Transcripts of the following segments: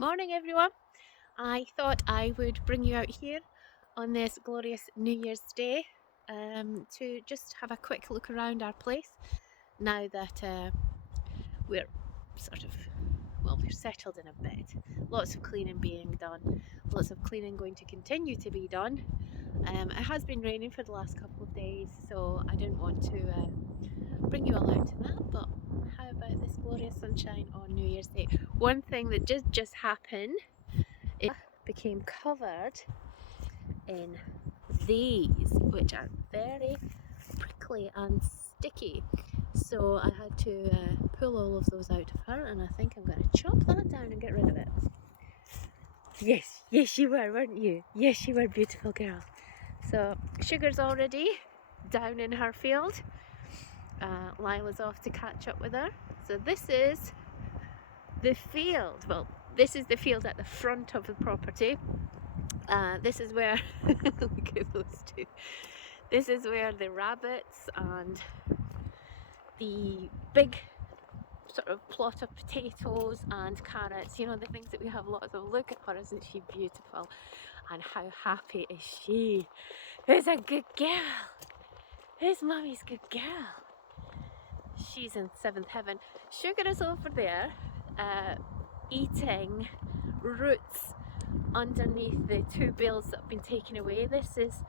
Morning everyone. I thought I would bring you out here on this glorious New Year's Day to just have a quick look around our place now that we're sort of, we're settled in a bit. Lots of cleaning being done, lots of cleaning going to continue to be done. It has been raining for the last couple of days, so I didn't want to bring you all out to that, but how about this glorious sunshine on New Year's Day? One thing that did just happen, it became covered in these, which are very prickly and sticky. So I had to pull all of those out of her, and I think I'm going to chop that down and get rid of it. Yes, you were, weren't you? Yes, you were, beautiful girl. So Sugar's already down in her field. Lila's off to catch up with her. So this is the field. Well, this is the field at the front of the property. This is where, look at those two. This is where the rabbits and the big sort of plot of potatoes and carrots, you know, the things that we have lots of. Look at her, isn't she beautiful? And how happy is she? Who's a good girl? Who's Mummy's good girl? She's in seventh heaven. Sugar is over there eating roots underneath the two bales that have been taken away. This is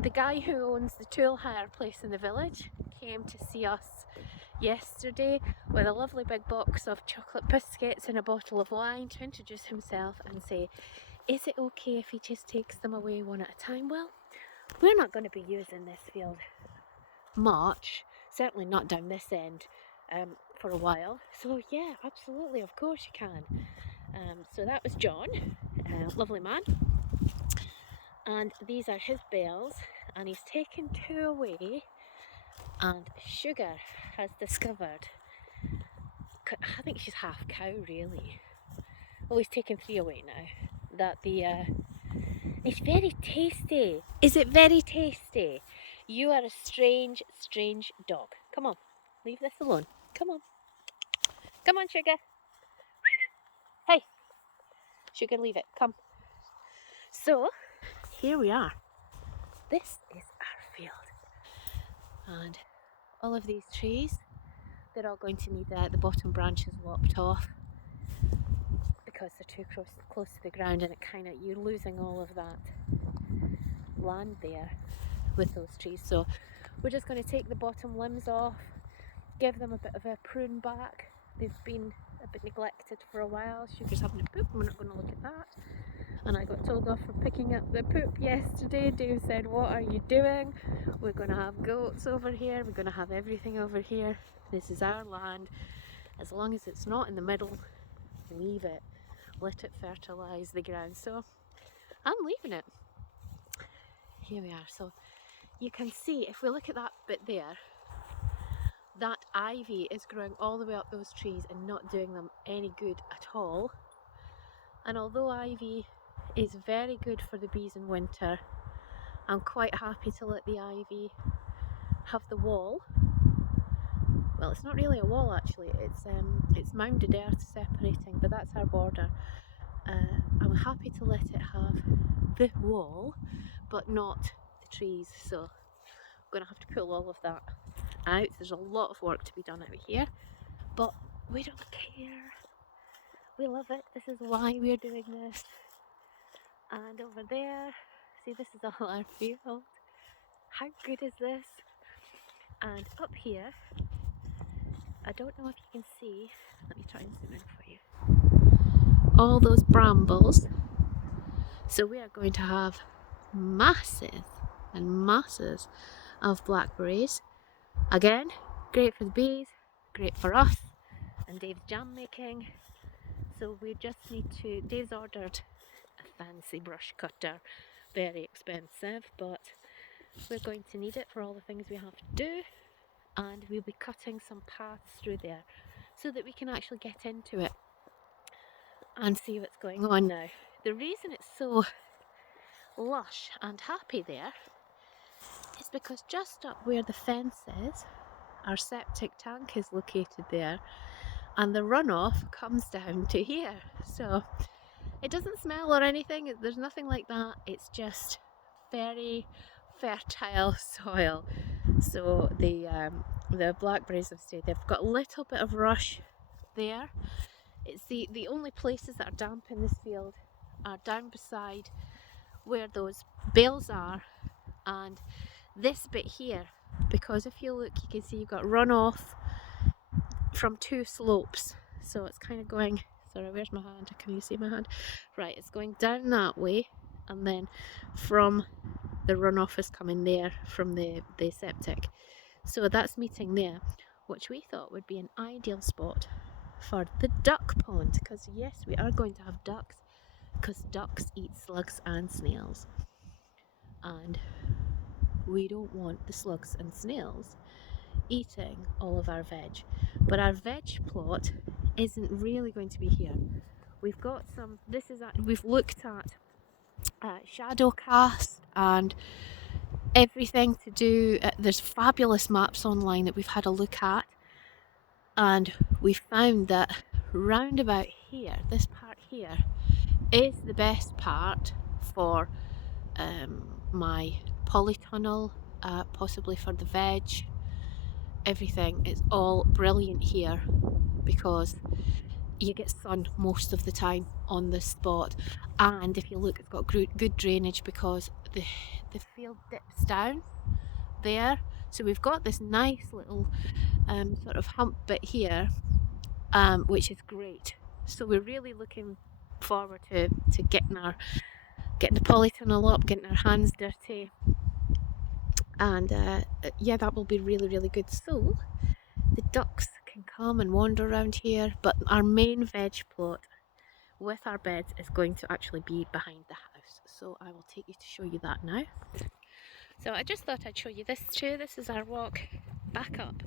the guy who owns the tool hire place in the village came to see us yesterday with a lovely big box of chocolate biscuits and a bottle of wine to introduce himself and say, is it okay if he just takes them away one at a time? Well, we're not going to be using this field much, certainly not down this end for a while. So yeah, absolutely, of course you can. So that was John, lovely man. And these are his bales, and he's taken two away, and Sugar has discovered, I think she's half cow really, well he's taken three away now, that it's very tasty. Is it very tasty? You are a strange dog. Come on, leave this alone. Come on Sugar. Hey Sugar, leave it, come. So here we are. This is our field, and all of these trees, they're all going to need the bottom branches lopped off because they're too close to the ground, and you're losing all of that land there with those trees. So we're just going to take the bottom limbs off, give them a bit of a prune back. They've been a bit neglected for a while. Sugar's having a poop, we're not going to look at that. And I got told off for picking up the poop yesterday. Dave said, what are you doing? We're going to have goats over here, we're going to have everything over here. This is our land. As long as it's not in the middle, leave it. Let it fertilise the ground. So I'm leaving it. Here we are. So you can see, if we look at that bit there, that ivy is growing all the way up those trees and not doing them any good at all. And although ivy is very good for the bees in winter, I'm quite happy to let the ivy have the wall. Well, it's not really a wall actually, it's mounded earth separating, but that's our border. I'm happy to let it have the wall, but not the trees. So I'm going to have to pull all of that out. There's a lot of work to be done out here, but we don't care. We love it. This is why we're doing this. And over there, see, this is all our field. How good is this? And up here, I don't know if you can see, let me try and zoom in for you, all those brambles. So we are going to have masses and masses of blackberries. Again, great for the bees, great for us and Dave's jam making. So we just need to, Dave's ordered a fancy brush cutter, very expensive, but we're going to need it for all the things we have to do, and we'll be cutting some paths through there so that we can actually get into it and see what's going on now. The reason it's so lush and happy there is because just up where the fence is, our septic tank is located there, and the runoff comes down to here. So it doesn't smell or anything, there's nothing like that, it's just very fertile soil. So the blackberries have stayed. They've got a little bit of rush there. It's the only places that are damp in this field are down beside where those bales are, and this bit here, because if you look you can see you've got runoff from two slopes, so it's kind of going, sorry, where's my hand? Can you see my hand? Right, it's going down that way, and then from the runoff is coming there from the septic. So that's meeting there, which we thought would be an ideal spot for the duck pond, because yes, we are going to have ducks, because ducks eat slugs and snails, and we don't want the slugs and snails eating all of our veg. But our veg plot isn't really going to be here. We've got some, we've looked at shadow cast and everything to do, there's fabulous maps online that we've had a look at, and we found that round about here, this part here, is the best part for my polytunnel, possibly for the veg. Everything is all brilliant here because you get sun most of the time on this spot, and if you look, it's got good drainage because the field dips down there, so we've got this nice little sort of hump bit here, which is great. So we're really looking forward to getting the polytunnel up, getting our hands dirty, and yeah, that will be really, really good. So the ducks can come and wander around here, but our main veg plot with our beds is going to actually be behind the house. So I will take you to show you that now. So I just thought I'd show you this too. This is our walk back up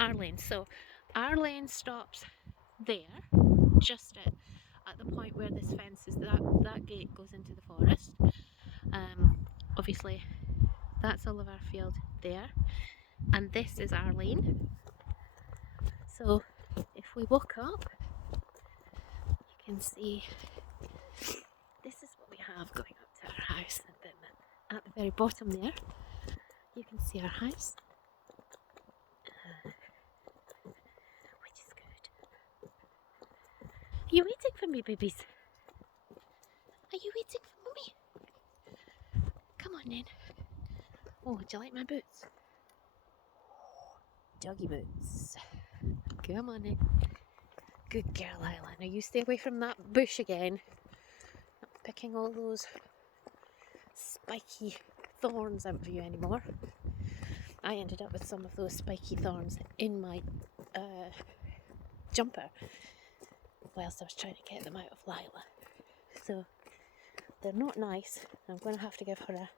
our lane. So our lane stops there, just at the point where this fence is. That gate goes into the forest. Obviously that's all of our field there, and this is our lane. So if we walk up, you can see this is what we have going up to our house, and then at the very bottom there you can see our house, which is good. Are you waiting for me, babies? Are you waiting for me? Come on then. Oh, would you like my boots? Doggy boots. Come on then. Good girl, Isla. Now you stay away from that bush again. Not picking all those spiky thorns out of you anymore. I ended up with some of those spiky thorns in my jumper whilst I was trying to get them out of Lila. So they're not nice. I'm going to have to give her a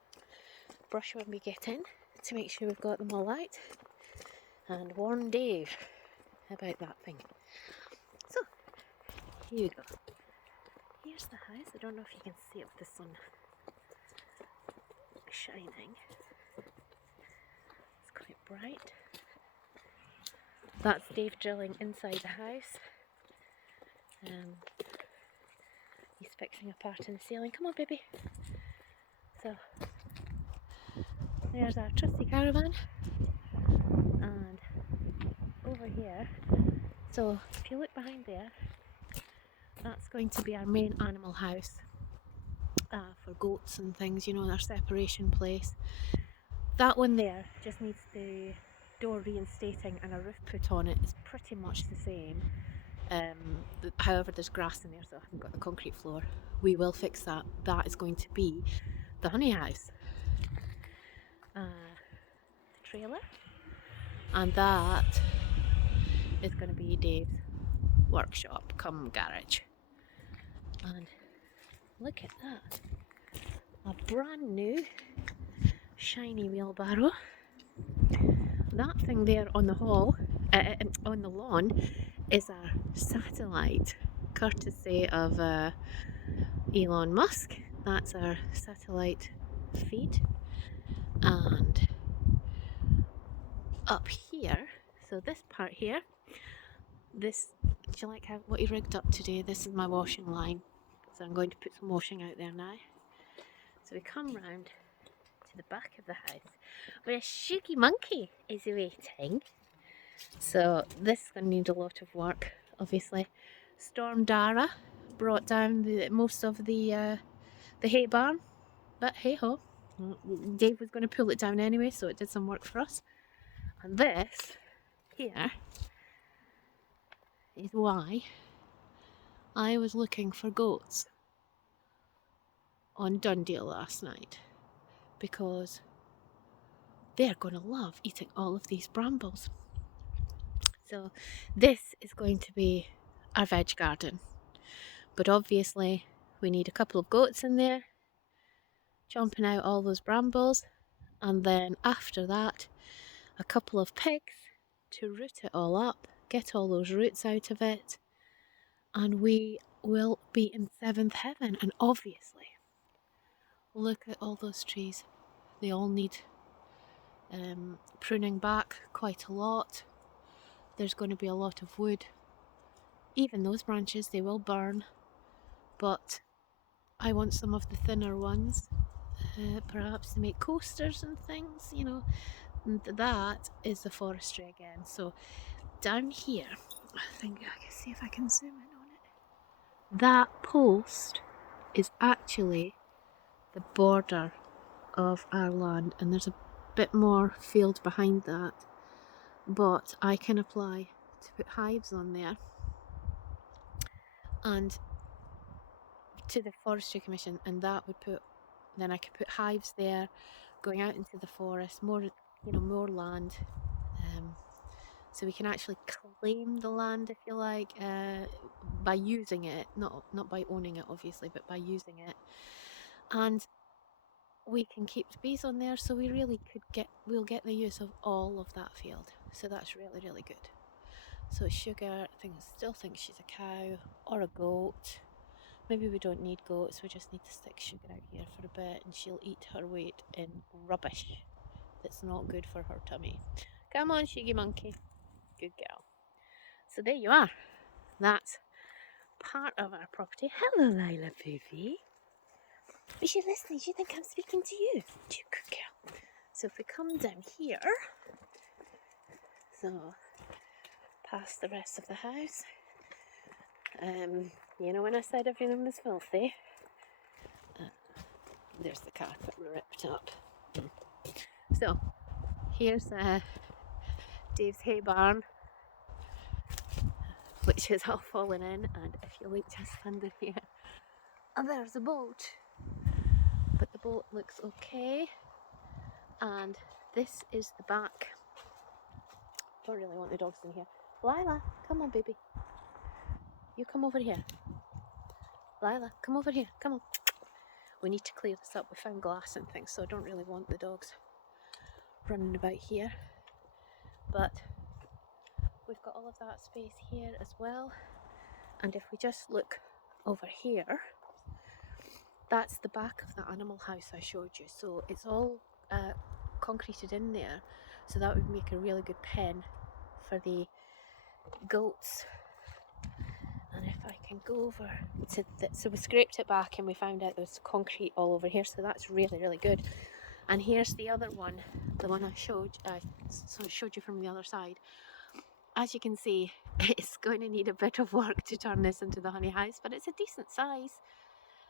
brush when we get in to make sure we've got them all out, and warn Dave about that thing. So here you go. Here's the house. I don't know if you can see it with the sun shining. It's quite bright. That's Dave drilling inside the house. He's fixing a part in the ceiling. Come on, baby. So there's our trusty caravan, and over here, so if you look behind there, that's going to be our main animal house for goats and things, you know, our separation place. That one there just needs the door reinstating and a roof put on it. It's pretty much the same. However, there's grass in there, so I haven't got the concrete floor. We will fix that. That is going to be the honey house. Trailer, and that is going to be Dave's workshop come garage. And look at that, a brand new shiny wheelbarrow. That thing there on the on the lawn is our satellite, courtesy of Elon Musk. That's our satellite feed. And up here, so this part here, this Do you like what he rigged up today? This is my washing line. So I'm going to put some washing out there now. So we come round to the back of the house where a Shuggy monkey is waiting. So this is going to need a lot of work, obviously. Storm Dara brought down most of the hay barn, but hey ho, Dave was going to pull it down anyway, so it did some work for us. And this here is why I was looking for goats on Dundee last night, because they're going to love eating all of these brambles. So this is going to be our veg garden, but obviously we need a couple of goats in there chomping out all those brambles, and then after that a couple of pigs to root it all up, get all those roots out of it, and we will be in seventh heaven. And obviously look at all those trees, they all need pruning back quite a lot. There's going to be a lot of wood. Even those branches, they will burn, but I want some of the thinner ones, perhaps to make coasters and things, you know. And that is the forestry again. So down here, I think I can see if I can zoom in on it. That post is actually the border of our land, and there's a bit more field behind that, but I can apply to put hives on there and to the Forestry Commission, and that would put, then I could put hives there going out into the forest, more, you know, more land, so we can actually claim the land, if you like, by using it, not by owning it obviously, but by using it. And we can keep the bees on there, so we'll get the use of all of that field. So that's really, really good. So Sugar, still think she's a cow or a goat. Maybe we don't need goats, we just need to stick Sugar out here for a bit and she'll eat her weight in rubbish that's not good for her tummy. Come on, Shuggy monkey. Good girl. So there you are. That's part of our property. Hello, Lila Poofy. Is she listening? Do you think I'm speaking to you? You good girl. So if we come down here, so past the rest of the house, you know when I said everything was filthy? There's the carpet ripped up. So here's Dave's hay barn, which is all fallen in, and if you look just under here, and there's a boat, but the boat looks okay. And this is the back. Don't really want the dogs in here. Lila, come on baby, you come over here. Lila, come over here, come on. We need to clear this up. We found glass and things, so I don't really want the dogs running about here, but we've got all of that space here as well. And if we just look over here, that's the back of the animal house I showed you. So it's all concreted in there, so that would make a really good pen for the goats. And if I can go over to so we scraped it back and we found out there's concrete all over here, so that's really, really good. And here's the other one, the one I showed you from the other side. As you can see, it's going to need a bit of work to turn this into the honey house, but it's a decent size.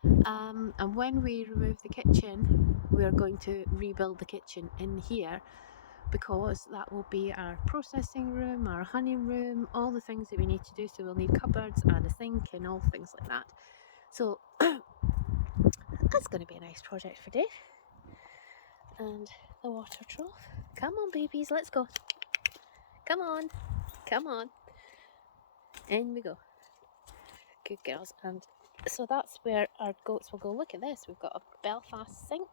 And when we remove the kitchen, we are going to rebuild the kitchen in here, because that will be our processing room, our honey room, all the things that we need to do. So we'll need cupboards and a sink and all things like that. So that's going to be a nice project for Dave. And the water trough. Come on babies, let's go. Come on, come on. In we go. Good girls. And so that's where our goats will go. Look at this, we've got a Belfast sink.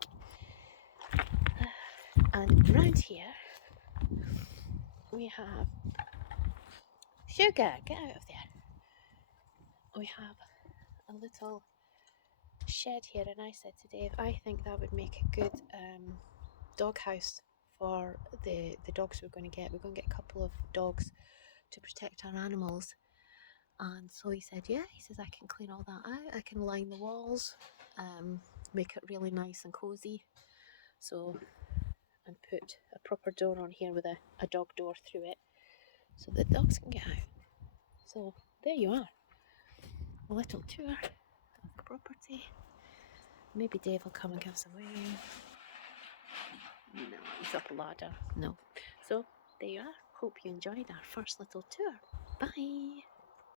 And round here we have Sugar, get out of there. We have a little shed here, and I said to Dave, I think that would make a good dog house for the dogs we're going to get. We're going to get a couple of dogs to protect our animals, And so he said, yeah, he says, I can clean all that out. I can line the walls, make it really nice and cozy. So, and put a proper door on here with a dog door through it so the dogs can get out. So there you are, a little tour of the property. Maybe Dave will come and give us a wave. No, he's up a ladder. No. So there you are. Hope you enjoyed our first little tour. Bye.